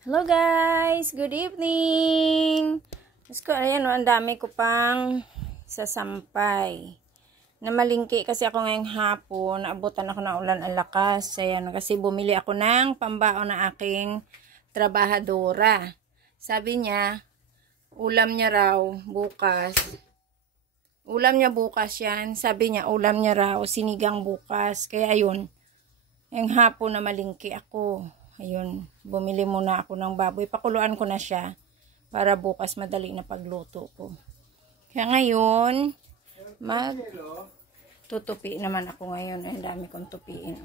Hello guys! Good evening! Ayan o, ang dami ko pang sasampay. Namalingki kasi ako ngayong hapon. Naabutan ako ng ulan ang lakas. Ayan, kasi bumili ako ng pambaon na aking trabahadora. Sabi niya, ulam niya raw bukas. Ulam niya bukas yan. Sabi niya, ulam niya raw sinigang bukas. Kaya ayun, ngayong hapon na malingki ako. Ayun, bumili muna ako ng baboy. Pakuluan ko na siya para bukas madali na pagluto ko. Kaya ngayon, magtutupi naman ako ngayon. Ay, dami kong tupiin.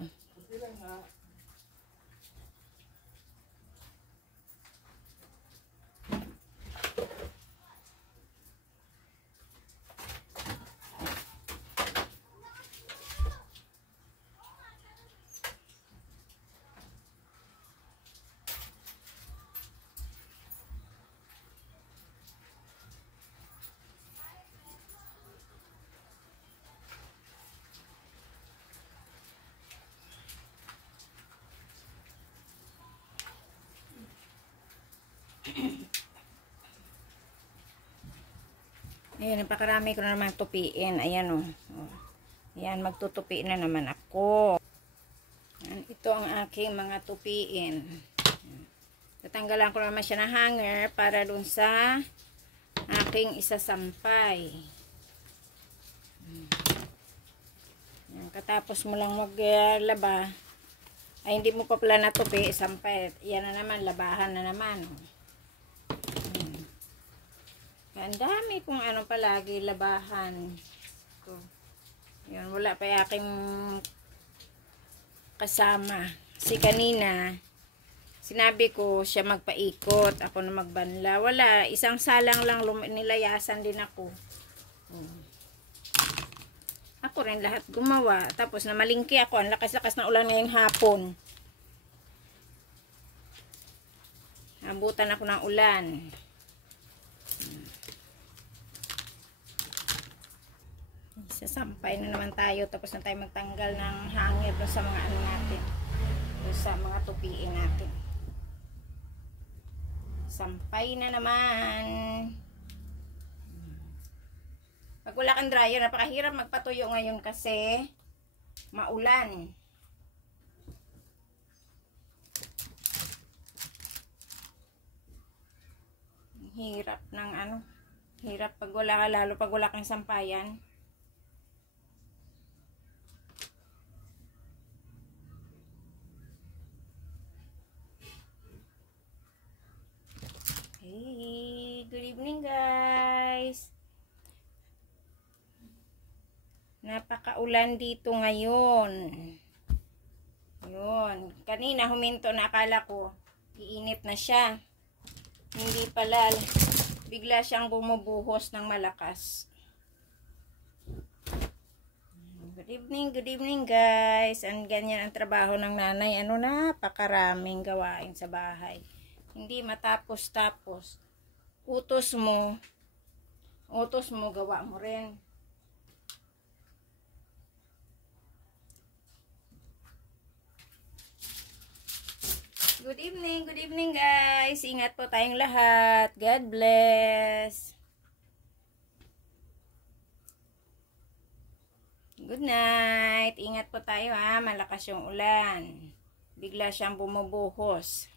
Ayan, napakarami ko na naman tupiin. Ayan o. Ayan, magtutupi na naman ako. Ayan, ito ang aking mga tupiin. Tatanggalan ko naman siya ng hanger para dun sa aking isasampay. Ayan, katapos mo lang maglaba, ay hindi mo pa pala natupi, sampay. Yan na naman, labahan na naman. Ang dami kung ano palagi labahan. Ito. Yan, wala pa aking kasama. Kasi kanina, sinabi ko siya magpaikot, ako na magbanla. Wala, isang salang lang nilayasan din ako. Ako rin lahat gumawa. Tapos namalingki ako, ang lakas-lakas na ulan ngayong hapon. Abutan ako ng ulan. Sasampay na naman tayo, tapos na tayo magtanggal ng hangir doon sa mga ano natin, doon sa mga tupiin natin. Sampay na naman. Pag wala kang dryer, napakahirap magpatuyo ngayon kasi maulan. Hirap ng ano, hirap pag wala ka, lalo pag wala kang sampayan. Hey, good evening guys. Napakaulan dito ngayon. Yun. Kanina huminto na, akala ko iinit na siya. Hindi pala. Bigla siyang bumubuhos ng malakas. Good evening guys. And ganyan ang trabaho ng nanay. Ano, napakaraming gawain sa bahay. Hindi matapos-tapos. Utos mo, gawa mo rin. Good evening guys. Ingat po tayong lahat. God bless. Good night. Ingat po tayo ha. Malakas yung ulan. Bigla siyang bumubuhos.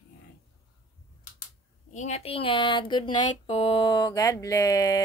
Ingat. Good night po. God bless.